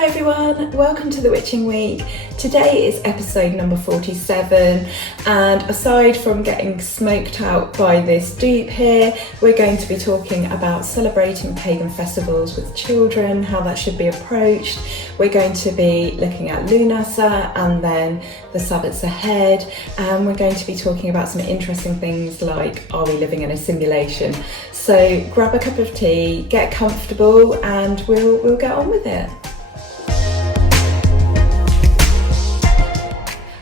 Hi everyone, welcome to the Witching Week. Today is episode number 47, and aside from getting smoked out by this dupe here, we're going to be talking about celebrating pagan festivals with children, how that should be approached. We're going to be looking at Lughnasadh and then the Sabbats ahead, and we're going to be talking about some interesting things like, are we living in a simulation? So grab a cup of tea, get comfortable, and we'll get on with it.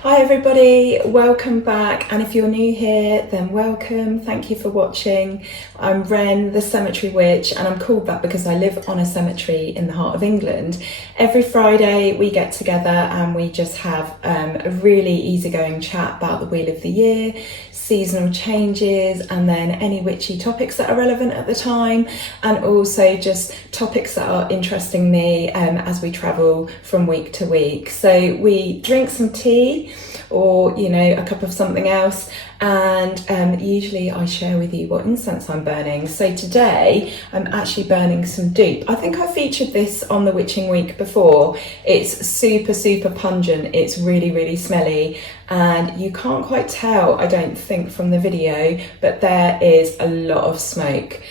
Hi everybody, welcome back, and if you're new here then welcome, thank you for watching. I'm Wren, the cemetery witch, and I'm called that because I live on a cemetery in the heart of England. Every Friday we get together and we just have a really easygoing chat about the wheel of the year, seasonal changes, and then any witchy topics that are relevant at the time, and also just topics that are interesting me as we travel from week to week. So we drink some tea or a cup of something else, and usually I share with you what incense I'm burning. So today I'm actually burning some dupe. I think I featured this on the Witching Week before. It's super pungent, it's really smelly, and you can't quite tell, I don't think, from the video, but there is a lot of smoke.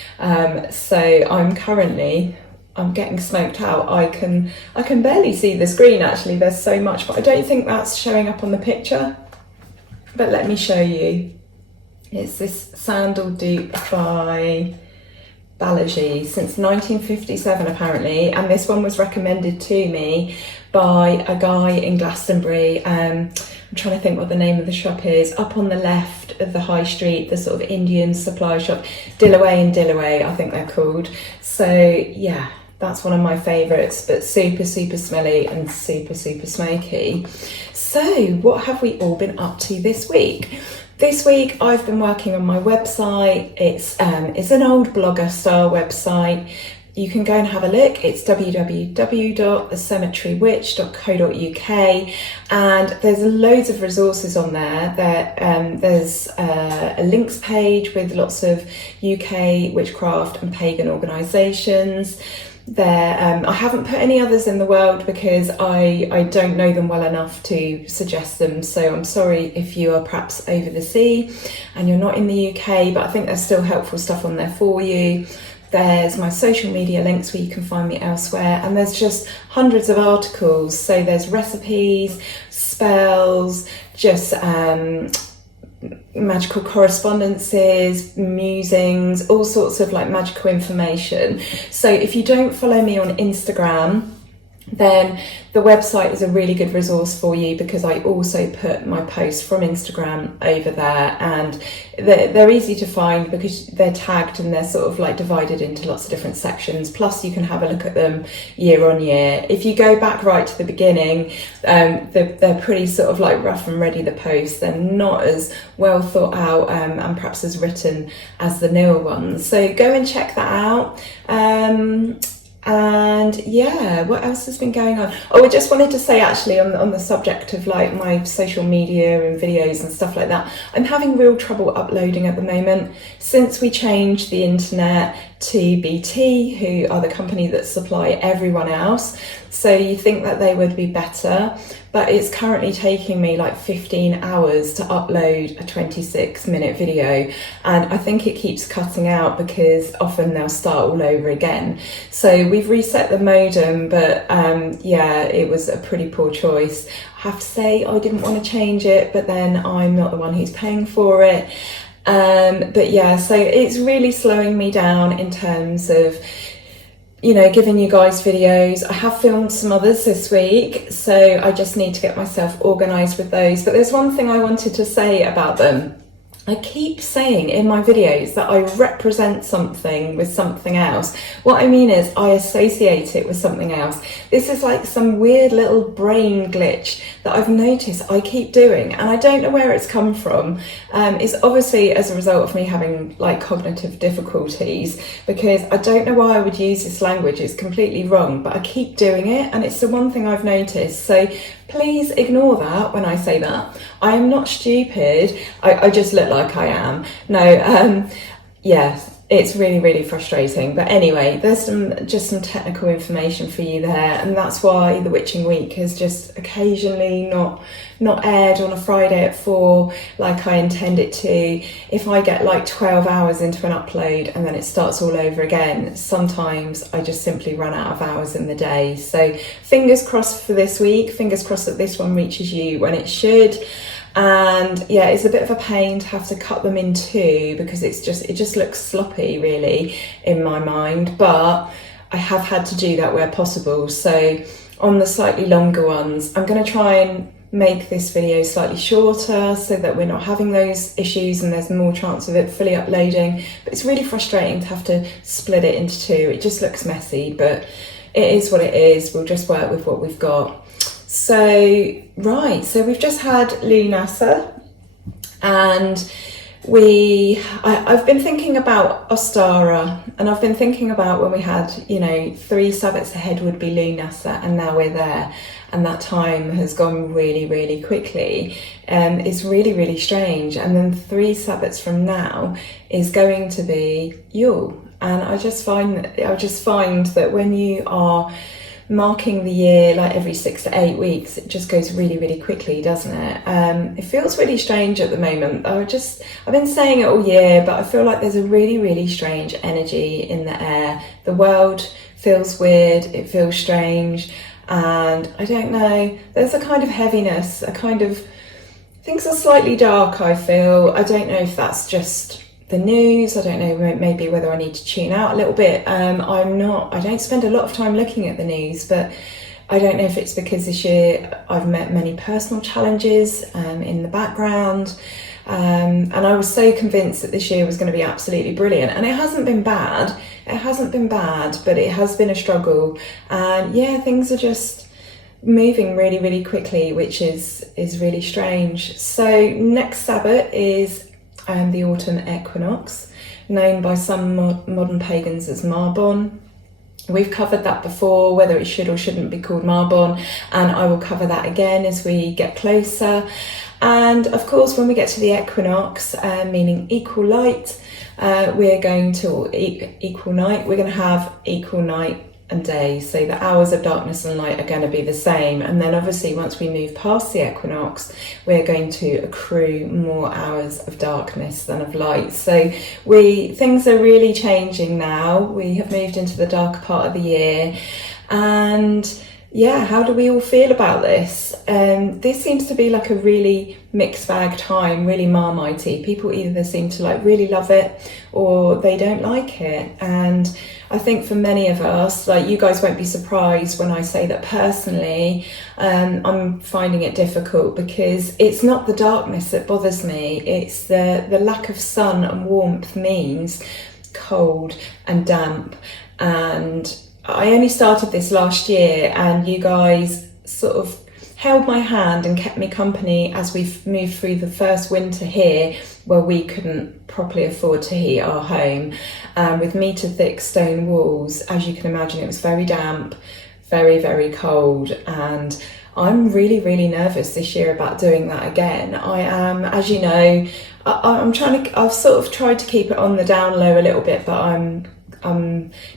So I'm getting smoked out. I can barely see the screen actually, there's so much, but I don't think that's showing up on the picture. But let me show you. It's this sandal dupe by Balaji since 1957 apparently, and this one was recommended to me by a guy in Glastonbury. I'm trying to think what the name of the shop is, up on the left of the high street, the sort of Indian supply shop, Dillaway and Dillaway I think they're called. So yeah, that's one of my favourites, but super smelly and super smoky. So what have we all been up to this week? This week I've been working on my website. It's an old blogger style website. You can go and have a look. It's www.thecemeterywitch.co.uk, and there's loads of resources on there. There's a links page with lots of UK witchcraft and pagan organisations. I haven't put any others in the world because I don't know them well enough to suggest them, so I'm sorry if you are perhaps over the sea and you're not in the UK, but I think there's still helpful stuff on there for you. There's my social media links where you can find me elsewhere, and there's just hundreds of articles. So there's recipes, spells, just magical correspondences, musings, all sorts of like magical information. So if you don't follow me on Instagram, then the website is a really good resource for you, because I also put my posts from Instagram over there, and they're easy to find because they're tagged and they're sort of like divided into lots of different sections. Plus you can have a look at them year on year. If you go back right to the beginning, they're pretty sort of like rough and ready, the posts. They're not as well thought out and perhaps as written as the newer ones. So go and check that out. And yeah, what else has been going on? Oh, I just wanted to say actually on the subject of like my social media and videos and stuff like that, I'm having real trouble uploading at the moment. Since we changed the internet to BT, who are the company that supply everyone else, so you think that they would be better, but it's currently taking me like 15 hours to upload a 26-minute video, and I think it keeps cutting out because often they'll start all over again. So we've reset the modem, but yeah, it was a pretty poor choice. I have to say I didn't want to change it, but then I'm not the one who's paying for it. But yeah, so it's really slowing me down in terms of giving you guys videos. I have filmed some others this week, so I just need to get myself organised with those. But there's one thing I wanted to say about them. I keep saying in my videos that I represent something with something else. What I mean is I associate it with something else. This is like some weird little brain glitch that I've noticed I keep doing, and I don't know where it's come from. It's obviously as a result of me having like cognitive difficulties, because I don't know why I would use this language. It's completely wrong, but I keep doing it, and it's the one thing I've noticed. So please ignore that when I say that. I am not stupid. I just look like I am. No, yeah, it's really, really frustrating. But anyway, there's just some technical information for you there, and that's why the Witching Week has just occasionally not aired on a Friday at 4 like I intend it to. If I get like 12 hours into an upload and then it starts all over again, sometimes I just simply run out of hours in the day. So fingers crossed for this week, fingers crossed that this one reaches you when it should. And yeah, it's a bit of a pain to have to cut them in two because it just looks sloppy really in my mind, but I have had to do that where possible. So on the slightly longer ones, I'm going to try and make this video slightly shorter so that we're not having those issues and there's more chance of it fully uploading. But it's really frustrating to have to split it into two. It just looks messy, but it is what it is. We'll just work with what we've got. So, right, so we've just had Lughnasadh, and I've been thinking about Ostara, and I've been thinking about when we had, 3 Sabbats ahead would be Lughnasadh, and now we're there, and that time has gone really, really quickly. It's really, really strange. And then 3 Sabbats from now is going to be Yule, and I just find that when you are marking the year like every 6 to 8 weeks, it just goes really, really quickly, doesn't it? It feels really strange at the moment. I've been saying it all year, but I feel like there's a really, really strange energy in the air. The world feels weird, it feels strange, and I don't know, there's a kind of heaviness, things are slightly dark, I feel. I don't know if that's just the news, I don't know, maybe whether I need to tune out a little bit. I don't spend a lot of time looking at the news, but I don't know if it's because this year I've met many personal challenges in the background, and I was so convinced that this year was going to be absolutely brilliant, and it hasn't been bad, but it has been a struggle, and yeah, things are just moving really, really quickly, which is really strange. So next Sabbath is the autumn equinox, known by some modern pagans as Marbon. We've covered that before, whether it should or shouldn't be called Marbon, and I will cover that again as we get closer. And of course, when we get to the equinox, meaning equal light, we're going to equal night. We're going to have equal night and day, so the hours of darkness and light are going to be the same. And then obviously once we move past the equinox, we're going to accrue more hours of darkness than of light. So things are really changing now. We have moved into the darker part of the year, and yeah, how do we all feel about this? This seems to be like a really mixed bag time, really marmitey. People either seem to like really love it or they don't like it. And I think for many of us, like you guys won't be surprised when I say that personally, I'm finding it difficult because it's not the darkness that bothers me. It's the lack of sun and warmth means cold and damp. And I only started this last year, and you guys sort of held my hand and kept me company as we've moved through the first winter here, where we couldn't properly afford to heat our home. With metre thick stone walls, as you can imagine, it was very damp, very, very cold, and I'm really, really nervous this year about doing that again. I am, as you know, I've sort of tried to keep it on the down low a little bit, but I'm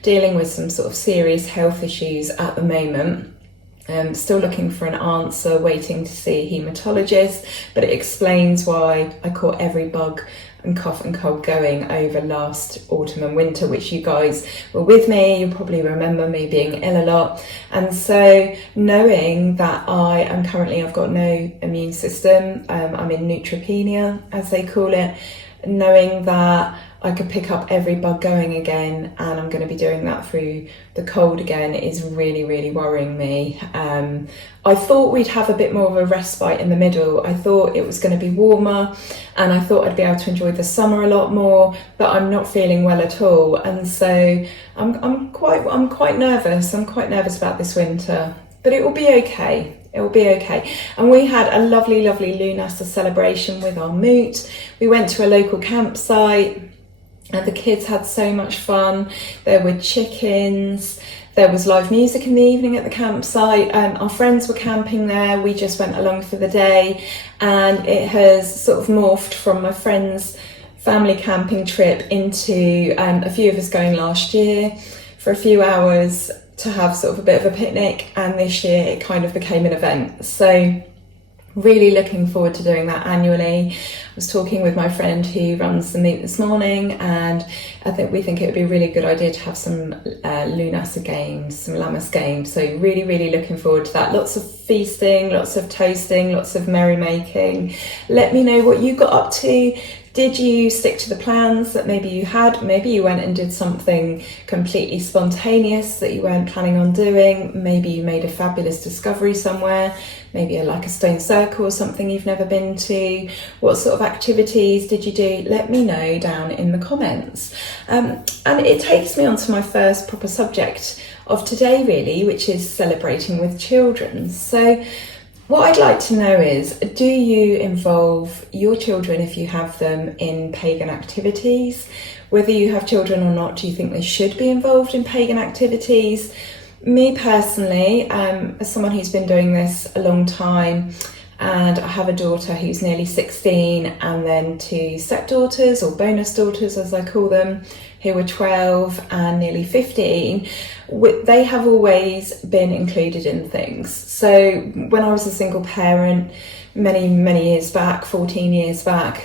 dealing with some sort of serious health issues at the moment. Still looking for an answer, waiting to see a haematologist, but it explains why I caught every bug and cough and cold going over last autumn and winter, which you guys were with me. You'll probably remember me being ill a lot. And so knowing that I've got no immune system, I'm in neutropenia, as they call it, knowing that I could pick up every bug going again, and I'm going to be doing that through the cold again, is really, really worrying me. I thought we'd have a bit more of a respite in the middle. I thought it was going to be warmer, and I thought I'd be able to enjoy the summer a lot more, but I'm not feeling well at all, and so I'm quite nervous. I'm quite nervous about this winter, but it will be okay. It will be okay. And we had a lovely, lovely Lughnasadh celebration with our moot. We went to a local campsite, and the kids had so much fun. There were chickens, there was live music in the evening at the campsite. Our friends were camping there. We just went along for the day, and it has sort of morphed from my friends family camping trip into a few of us going last year for a few hours to have sort of a bit of a picnic, and this year it kind of became an event. So really looking forward to doing that annually. I was talking with my friend who runs the meet this morning, and we think it would be a really good idea to have some Lughnasadh games, some Lammas games. So really looking forward to that. Lots of feasting, lots of toasting, lots of merrymaking. Let me know what you got up to. Did you stick to the plans that maybe you had? Maybe you went and did something completely spontaneous that you weren't planning on doing. Maybe you made a fabulous discovery somewhere, maybe like a stone circle or something you've never been to. What sort of activities did you do? Let me know down in the comments. And it takes me on to my first proper subject of today, really, which is celebrating with children. So what I'd like to know is, do you involve your children, if you have them, in pagan activities? Whether you have children or not, do you think they should be involved in pagan activities? Me personally, as someone who's been doing this a long time, and I have a daughter who's nearly 16, and then two stepdaughters, or bonus daughters as I call them, who are 12 and nearly 15, they have always been included in things. So when I was a single parent, many years back, 14 years back,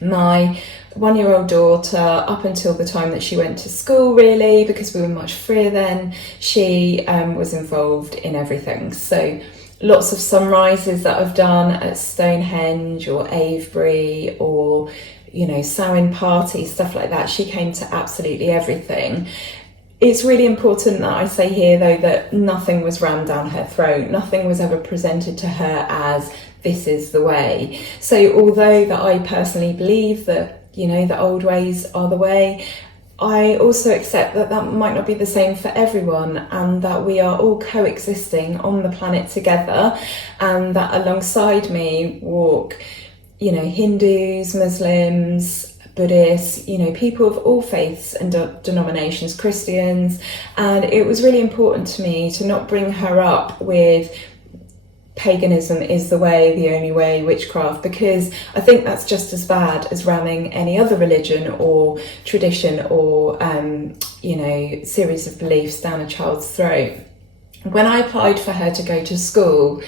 my 1-year-old daughter, up until the time that she went to school, really, because we were much freer then, she was involved in everything. So lots of sunrises that I've done at Stonehenge or Avebury, or Samhain parties, stuff like that. She came to absolutely everything. It's really important that I say here, though, that nothing was rammed down her throat. Nothing was ever presented to her as this is the way. So although that I personally believe that, the old ways are the way, I also accept that that might not be the same for everyone, and that we are all coexisting on the planet together, and that alongside me walk Hindus, Muslims, Buddhists, people of all faiths and denominations, Christians. And it was really important to me to not bring her up with paganism is the way, the only way, witchcraft, because I think that's just as bad as ramming any other religion or tradition or, series of beliefs down a child's throat. When I applied for her to go to school,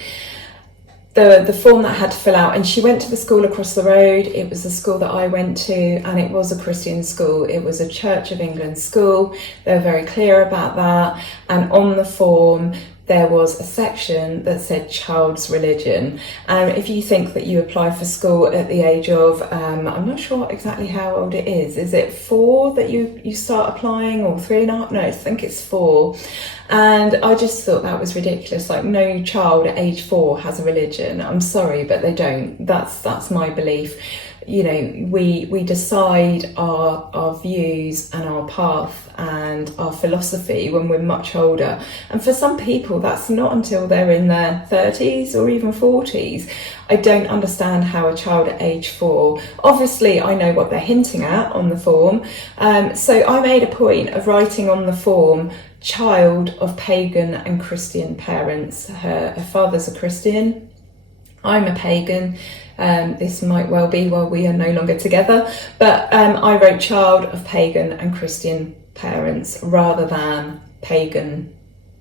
the form that I had to fill out, and she went to the school across the road. It was the school that I went to, and it was a Christian school. It was a Church of England school. They were very clear about that. And on the form, there was a section that said child's religion. If you think that you apply for school at the age of, I'm not sure exactly how old it is. Is it 4 that you start applying, or 3.5? No, I think it's 4. And I just thought that was ridiculous. Like, no child at age 4 has a religion. I'm sorry, but they don't. That's my belief. We decide our views and our path and our philosophy when we're much older. And for some people, that's not until they're in their 30s or even 40s. I don't understand how a child at age 4, obviously I know what they're hinting at on the form. So I made a point of writing on the form, child of pagan and Christian parents. Her father's a Christian. I'm a pagan. This might well be while we are no longer together, but I wrote child of pagan and Christian parents rather than pagan,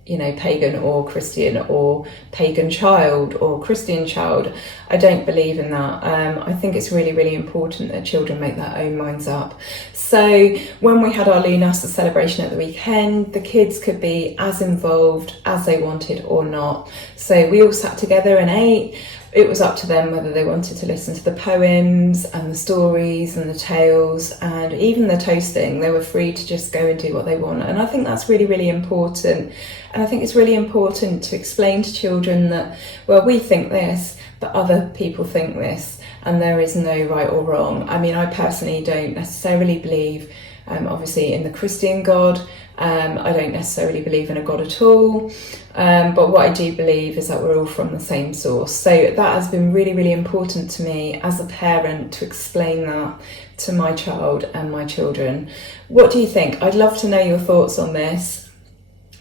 pagan or Christian, or pagan child or Christian child. I don't believe in that. I think it's really important that children make their own minds up. So when we had our Lughnasadh celebration at the weekend, the kids could be as involved as they wanted or not. So we all sat together and ate. It was up to them whether they wanted to listen to the poems and the stories and the tales, and even the toasting. They were free to just go and do what they want. And I think that's really important. And I think it's really important to explain to children that, well, we think this, but other people think this, and there is no right or wrong. I mean, I personally don't necessarily believe, obviously, in the Christian God. I don't necessarily believe in a God at all. But what I do believe is that we're all from the same source. So that has been really important to me as a parent, to explain that to my child and my children. What do you think? I'd love to know your thoughts on this.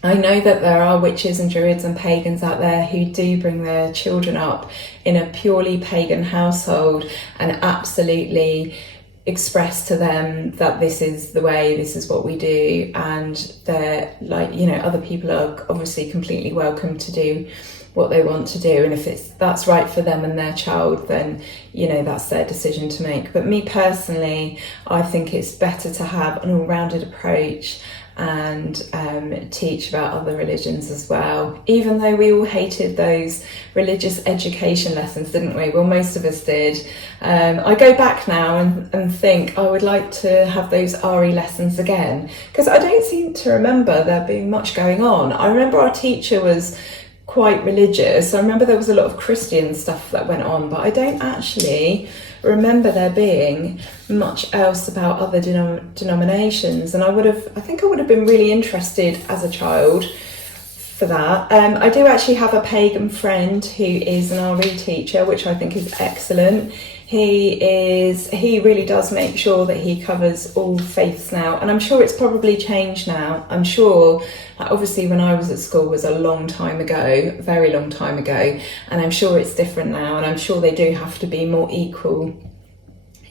I know that there are witches and druids and pagans out there who do bring their children up in a purely pagan household and absolutely express to them that this is the way, this is what we do, and they're like, you know, other people are obviously completely welcome to do what they want to do, and if that's right for them and their child, then, you know, that's their decision to make. But me personally, I think it's better to have an all-rounded approach and teach about other religions as well, even though we all hated those religious education lessons, didn't we? Well, most of us did. I go back now and think I would like to have those RE lessons again, because I don't seem to remember there being much going on. I remember our teacher was quite religious. I remember there was a lot of Christian stuff that went on, but I don't actually remember there being much else about other denominations. And I think I would have been really interested as a child for that. I do actually have a pagan friend who is an RE teacher, which I think is excellent. He really does make sure that he covers all faiths now, and I'm sure it's probably changed now. I'm sure, obviously when I was at school was a long time ago, very long time ago, and I'm sure it's different now, and I'm sure they do have to be more equal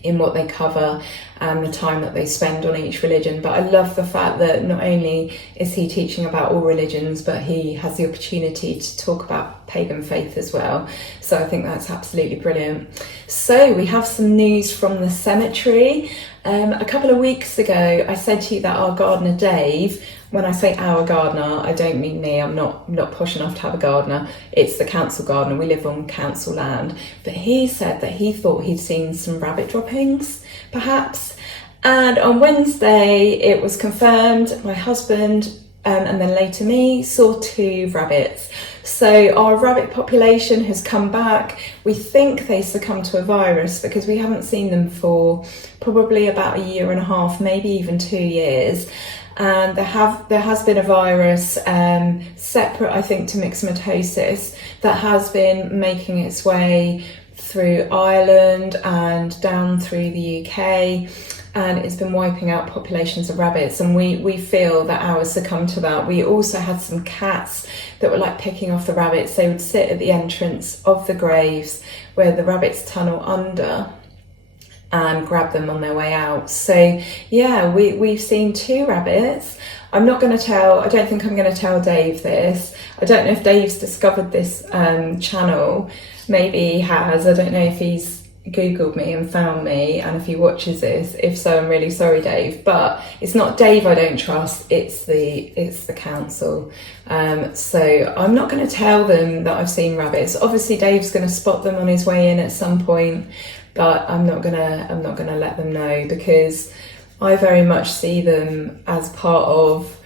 in what they cover and the time that they spend on each religion. But I love the fact that not only is he teaching about all religions, but he has the opportunity to talk about pagan faith as well. So I think that's absolutely brilliant. So we have some news from the cemetery. A couple of weeks ago, I said to you that our gardener Dave, when I say our gardener, I don't mean me, I'm not posh enough to have a gardener, it's the council gardener, we live on council land, but he said that he thought he'd seen some rabbit droppings, perhaps, and on Wednesday it was confirmed. My husband and then later me saw 2 rabbits. So our rabbit population has come back. We think they succumbed to a virus because we haven't seen them for probably about 1.5 years, maybe even 2 years. And there has been a virus separate, I think, to myxomatosis that has been making its way through Ireland and down through the UK, and it's been wiping out populations of rabbits, and we feel that ours succumbed to that. We also had some cats that were like picking off the rabbits. They would sit at the entrance of the graves where the rabbits tunnel under and grab them on their way out. So yeah, we've seen 2 rabbits. I don't think I'm going to tell Dave this. I don't know if Dave's discovered this channel. Maybe he has. I don't know if he's Googled me and found me, and if he watches this. If so, I'm really sorry, Dave. But it's not Dave I don't trust, it's the council. So I'm not going to tell them that I've seen rabbits. Obviously Dave's going to spot them on his way in at some point, but I'm not gonna let them know, because I very much see them as part of,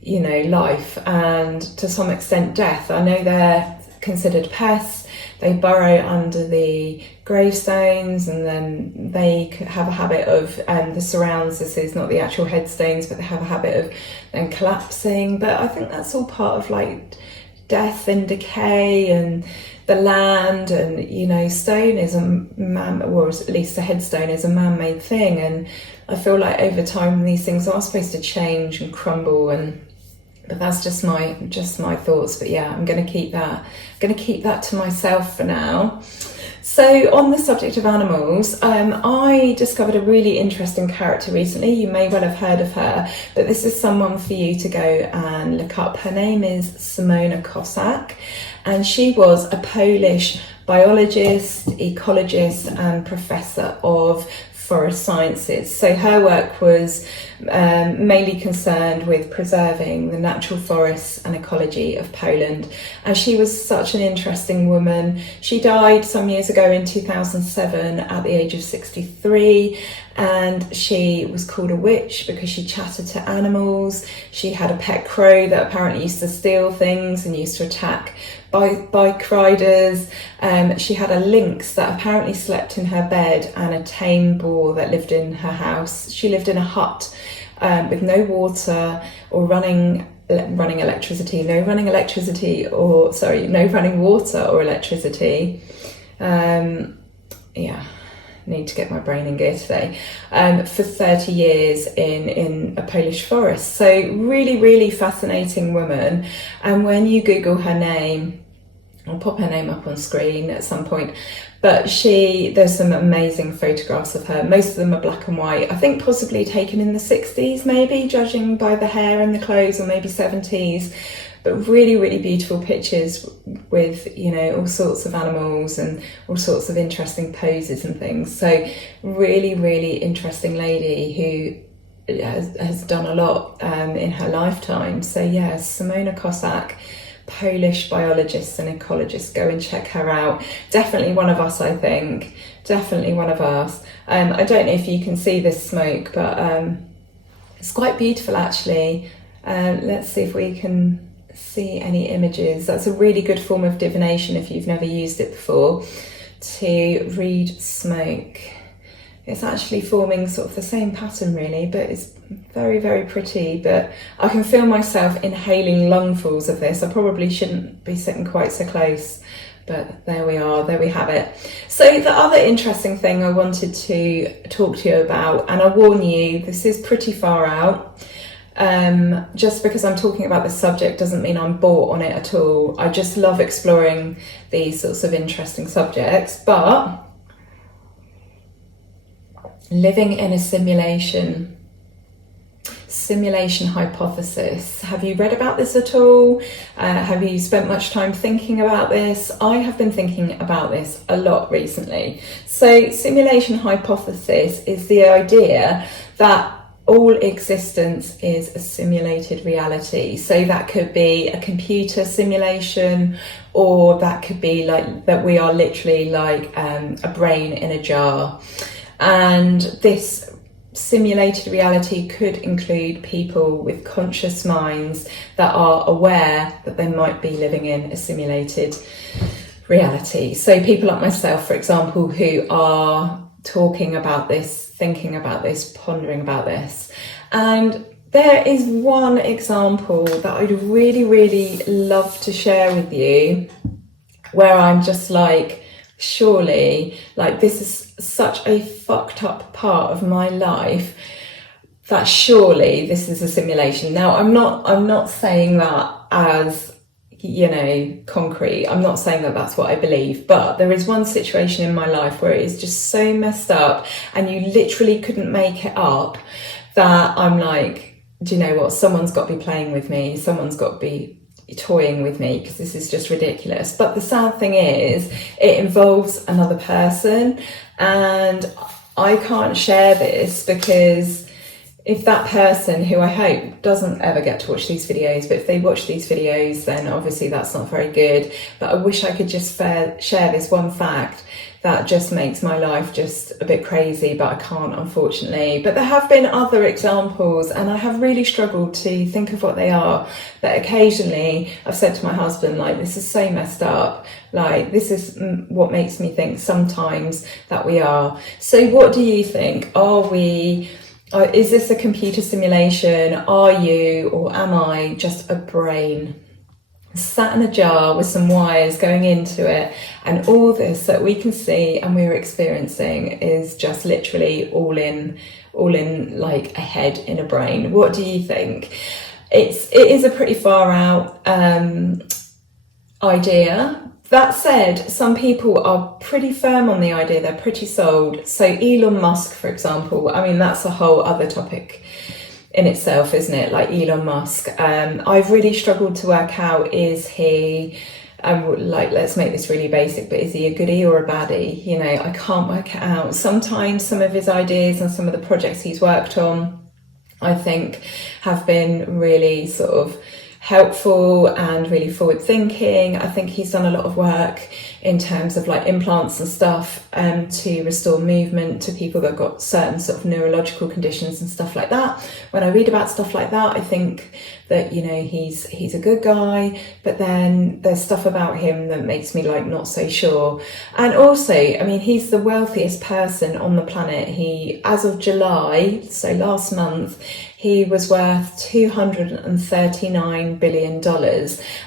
you know, life and to some extent death. I know they're considered pests. They burrow under the gravestones, and then they have a habit of, the surrounds, this is not the actual headstones, but they have a habit of then collapsing. But I think that's all part of like death and decay and the land, and you know, stone is a man, or at least the headstone is a man-made thing, and I feel like over time these things are supposed to change and crumble, but that's just my thoughts. But yeah, I'm going to keep that to myself for now. So on the subject of animals, I discovered a really interesting character recently. You may well have heard of her, but this is someone for you to go and look up. Her name is Simona Kossak, and she was a Polish biologist, ecologist and professor of forest sciences. So her work was mainly concerned with preserving the natural forests and ecology of Poland, and she was such an interesting woman. She died some years ago in 2007 at the age of 63, and she was called a witch because she chatted to animals. She had a pet crow that apparently used to steal things and used to attack bike riders. She had a lynx that apparently slept in her bed, and a tame boar that lived in her house. She lived in a hut with no water or no running water or electricity. Need to get my brain in gear today. For 30 years in a Polish forest. So really, really fascinating woman. And when you Google her name, I'll pop her name up on screen at some point. But there's some amazing photographs of her. Most of them are black and white. I think possibly taken in the 60s, maybe, judging by the hair and the clothes, or maybe 70s. But really, really beautiful pictures with, you know, all sorts of animals and all sorts of interesting poses and things. So really, really interesting lady who has done a lot in her lifetime. So yeah, Simona Kossak, Polish biologist and ecologist. Go and check her out. Definitely one of us, I think. Definitely one of us. I don't know if you can see this smoke, but it's quite beautiful actually. Let's see if we can see any images. That's a really good form of divination if you've never used it before, to read smoke. It's actually forming sort of the same pattern really, but it's very, very pretty. But I can feel myself inhaling lungfuls of this. I probably shouldn't be sitting quite so close, but there we are, there we have it. So the other interesting thing I wanted to talk to you about, and I warn you, this is pretty far out. Just because I'm talking about this subject doesn't mean I'm bought on it at all. I just love exploring these sorts of interesting subjects. But living in a simulation hypothesis. Have you read about this at all? Have you spent much time thinking about this? I have been thinking about this a lot recently. So simulation hypothesis is the idea that all existence is a simulated reality. So that could be a computer simulation, or that could be like that we are literally like a brain in a jar. And this simulated reality could include people with conscious minds that are aware that they might be living in a simulated reality. So people like myself, for example, who are talking about this, thinking about this, pondering about this. And there is one example that I'd really, really love to share with you, where I'm just like, surely, like, this is such a fucked up part of my life that surely this is a simulation. Now, I'm not saying that as, you know, concrete. I'm not saying that that's what I believe, but there is one situation in my life where it is just so messed up and you literally couldn't make it up, that I'm like, do you know what? Someone's got to be playing with me. Someone's got to be toying with me, because this is just ridiculous. But the sad thing is, it involves another person, and I can't share this because if that person, who I hope doesn't ever get to watch these videos, but if they watch these videos, then obviously that's not very good. But I wish I could just share this one fact that just makes my life just a bit crazy, but I can't, unfortunately. But there have been other examples, and I have really struggled to think of what they are. But occasionally I've said to my husband, like, this is so messed up. Like, this is what makes me think sometimes that we are. So what do you think? Is this a computer simulation? Are you, or am I just a brain sat in a jar with some wires going into it, and all this that we can see and we're experiencing is just literally all in like a head in a brain? What do you think? It is a pretty far out idea. That said, some people are pretty firm on the idea, they're pretty sold. So Elon Musk, for example, I mean, that's a whole other topic in itself, isn't it? Like Elon Musk. I've really struggled to work out, is he, like, let's make this really basic, but is he a goodie or a baddie? You know, I can't work it out. Sometimes some of his ideas and some of the projects he's worked on, I think, have been really sort of helpful and really forward thinking. I think he's done a lot of work in terms of like implants and stuff to restore movement to people that got certain sort of neurological conditions and stuff like that. When I read about stuff like that, I think that, you know, he's a good guy, but then there's stuff about him that makes me like not so sure. And also, I mean, he's the wealthiest person on the planet. He, as of July, so last month, he was worth $239 billion.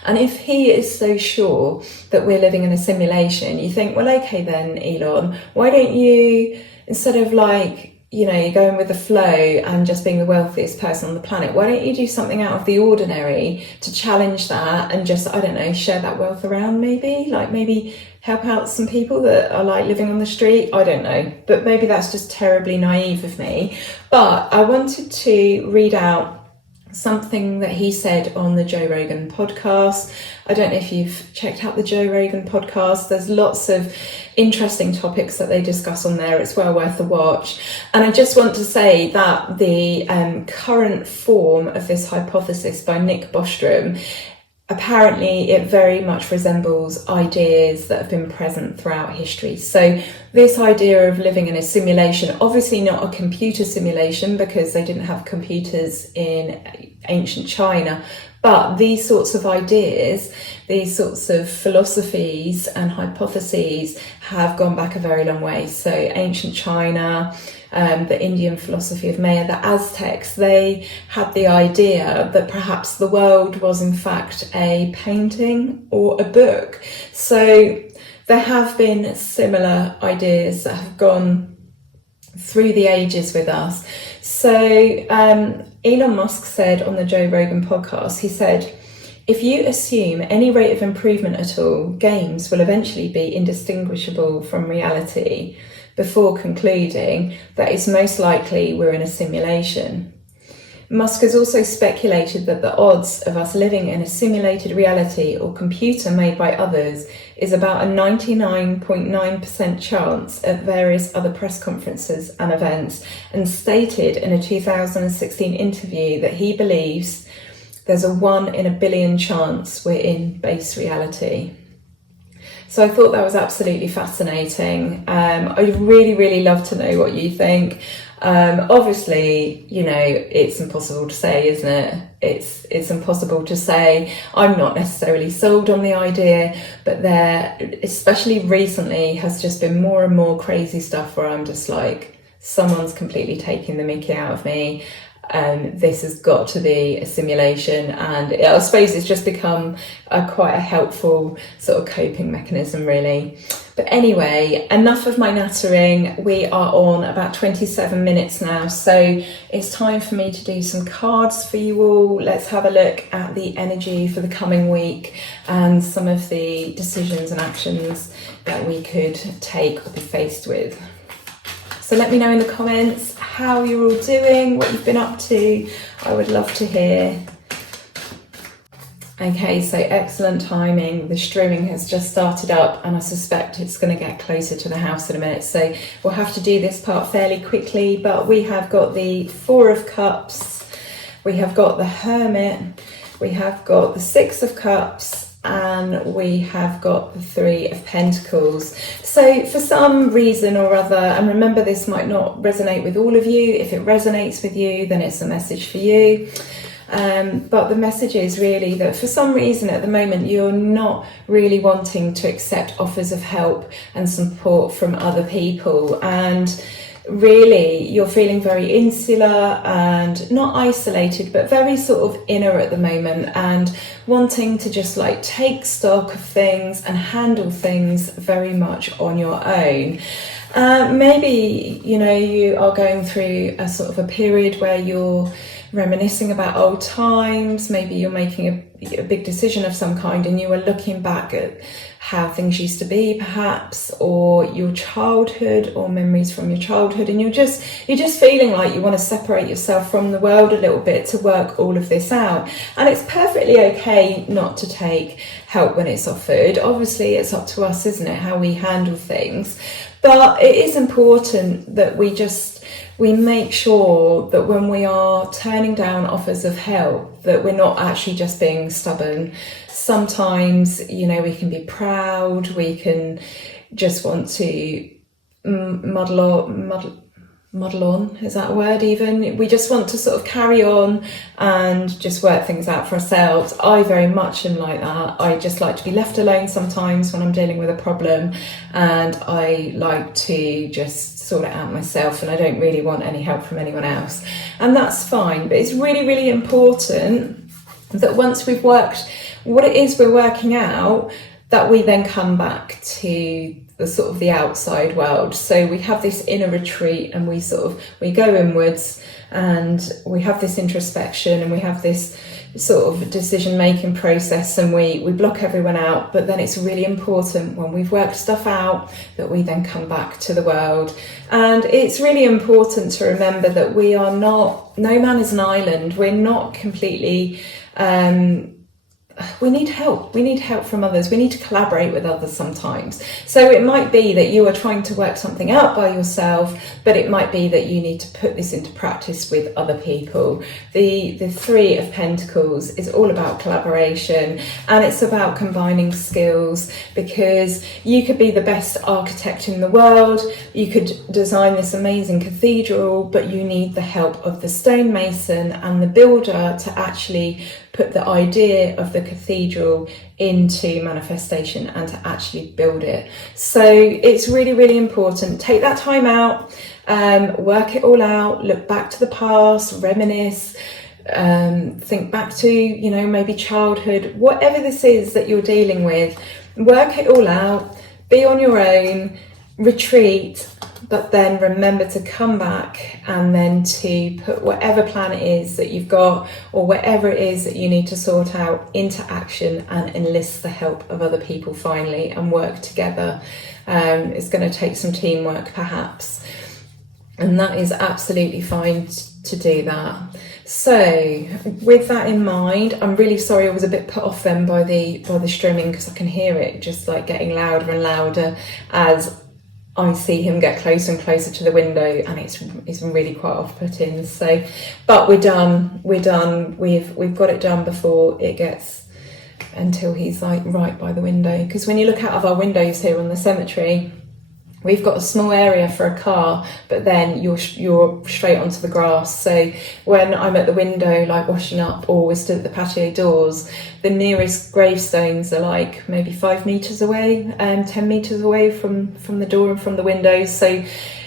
And if he is so sure that we're living in a simulation, you think, well, okay then, Elon, why don't you, instead of like you're going with the flow and just being the wealthiest person on the planet. Why don't you do something out of the ordinary to challenge that and just, I don't know, share that wealth around maybe? Like maybe help out some people that are like living on the street. I don't know, but maybe that's just terribly naive of me. But I wanted to read out something that he said on the Joe Rogan podcast. I don't know if you've checked out the Joe Rogan podcast. There's lots of interesting topics that they discuss on there. It's well worth a watch. And I just want to say that the current form of this hypothesis by Nick Bostrom, apparently it very much resembles ideas that have been present throughout history. So this idea of living in a simulation, obviously not a computer simulation because they didn't have computers in ancient China, but these sorts of ideas, these sorts of philosophies and hypotheses have gone back a very long way. So ancient China, the Indian philosophy of Maya, the Aztecs, they had the idea that perhaps the world was in fact a painting or a book. So there have been similar ideas that have gone through the ages with us. So Elon Musk said on the Joe Rogan podcast, he said, if you assume any rate of improvement at all, games will eventually be indistinguishable from reality, before concluding that it's most likely we're in a simulation. Musk has also speculated that the odds of us living in a simulated reality or computer made by others is about a 99.9% chance at various other press conferences and events, and stated in a 2016 interview that he believes there's a 1 in a billion chance we're in base reality. So I thought that was absolutely fascinating. I'd really, really love to know what you think. Obviously, it's impossible to say, isn't it? It's impossible to say. I'm not necessarily sold on the idea, but there, especially recently, has just been more and more crazy stuff where I'm just like, someone's completely taking the mickey out of me. This has got to be a simulation, and I suppose it's just become quite a helpful sort of coping mechanism, really. But anyway, enough of my nattering. We are on about 27 minutes now, so it's time for me to do some cards for you all. Let's have a look at the energy for the coming week and some of the decisions and actions that we could take or be faced with. So let me know in the comments how you're all doing, what you've been up to. I would love to hear. Okay, so excellent timing. The strewing has just started up and I suspect it's going to get closer to the house in a minute. So we'll have to do this part fairly quickly, but we have got the 4 of Cups, we have got the Hermit, we have got the 6 of Cups, and we have got the 3 of Pentacles. So for some reason or other, and remember this might not resonate with all of you, if it resonates with you then it's a message for you. But the message is really that for some reason at the moment you're not really wanting to accept offers of help and support from other people, and really you're feeling very insular and not isolated but very sort of inner at the moment, and wanting to just like take stock of things and handle things very much on your own. Maybe you are going through a sort of a period where you're reminiscing about old times. Maybe you're making a big decision of some kind and you are looking back at how things used to be perhaps, or your childhood or memories from your childhood, and you're just feeling like you want to separate yourself from the world a little bit to work all of this out. And it's perfectly okay not to take help when it's offered. Obviously it's up to us, isn't it, how we handle things, but it is important that we make sure that when we are turning down offers of help that we're not actually just being stubborn. Sometimes, we can be proud, we can just want to muddle on, is that a word even? We just want to sort of carry on and just work things out for ourselves. I very much am like that. I just like to be left alone sometimes when I'm dealing with a problem, and I like to just sort it out myself, and I don't really want any help from anyone else, and that's fine. But it's really, really important that once we've worked what it is we're working out, that we then come back to the sort of the outside world. So we have this inner retreat, and we go inwards, and we have this introspection, and we have this sort of decision-making process, and we block everyone out. But then it's really important, when we've worked stuff out, that we then come back to the world. And it's really important to remember that we are not, no man is an island. We're not completely, we need help. We need help from others. We need to collaborate with others sometimes. So it might be that you are trying to work something out by yourself, but it might be that you need to put this into practice with other people. The Three of Pentacles is all about collaboration, and it's about combining skills, because you could be the best architect in the world, you could design this amazing cathedral, but you need the help of the stonemason and the builder to actually put the idea of the cathedral into manifestation and to actually build it. So it's really, really important. Take that time out, work it all out, look back to the past, reminisce, think back to, you know, maybe childhood, whatever this is that you're dealing with, work it all out, be on your own, retreat, but then remember to come back and then to put whatever plan it is that you've got, or whatever it is that you need to sort out, into action, and enlist the help of other people finally, and work together. It's going to take some teamwork perhaps, and that is absolutely fine to do that. So with that in mind, I'm really sorry I was a bit put off then by the strumming, because I can hear it just like getting louder and louder as I see him get closer and closer to the window, and it's really quite off-putting. So, but we're done. We've got it done before it gets, until he's like right by the window. Because when you look out of our windows here on the cemetery, we've got a small area for a car, but then you're straight onto the grass. So when I'm at the window, like washing up, or we're stood at the patio doors, the nearest gravestones are like maybe 5 meters away, 10 meters away from the door and from the window. So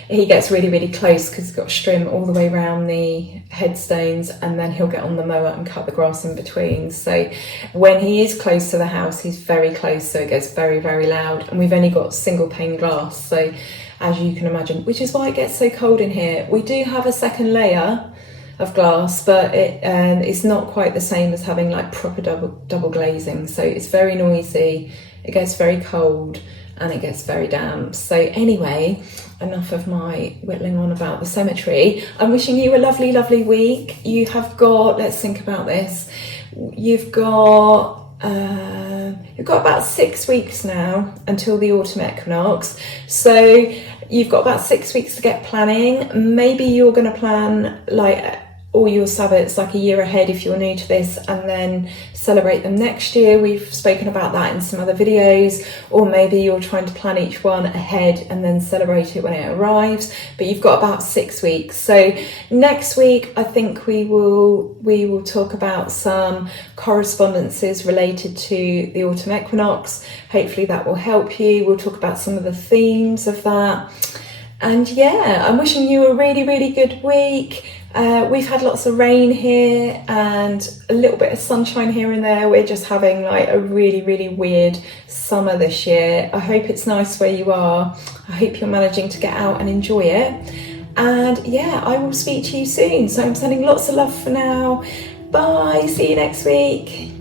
he gets really, really close, because he's got string all the way around the headstones, and then he'll get on the mower and cut the grass in between. So when he is close to the house, he's very close, so it gets very, very loud. And we've only got single pane glass, so as you can imagine, which is why it gets so cold in here. We do have a second layer of glass, but it's not quite the same as having like proper double glazing. So it's very noisy, it gets very cold, and it gets very damp. So anyway, enough of my whittling on about the cemetery. I'm wishing you a lovely, lovely week. You have got, let's think about this. You've got about 6 weeks now until the autumn equinox. So you've got about 6 weeks to get planning. Maybe you're going to plan like all your Sabbats like a year ahead if you're new to this, and then celebrate them next year. We've spoken about that in some other videos. Or maybe you're trying to plan each one ahead and then celebrate it when it arrives. But you've got about 6 weeks. So next week, I think we will talk about some correspondences related to the autumn equinox. Hopefully that will help you. We'll talk about some of the themes of that. And yeah, I'm wishing you a really, really good week. We've had lots of rain here and a little bit of sunshine here and there. We're just having like a really, really weird summer this year. I hope it's nice where you are. I hope you're managing to get out and enjoy it. And yeah, I will speak to you soon. So I'm sending lots of love for now. Bye, see you next week.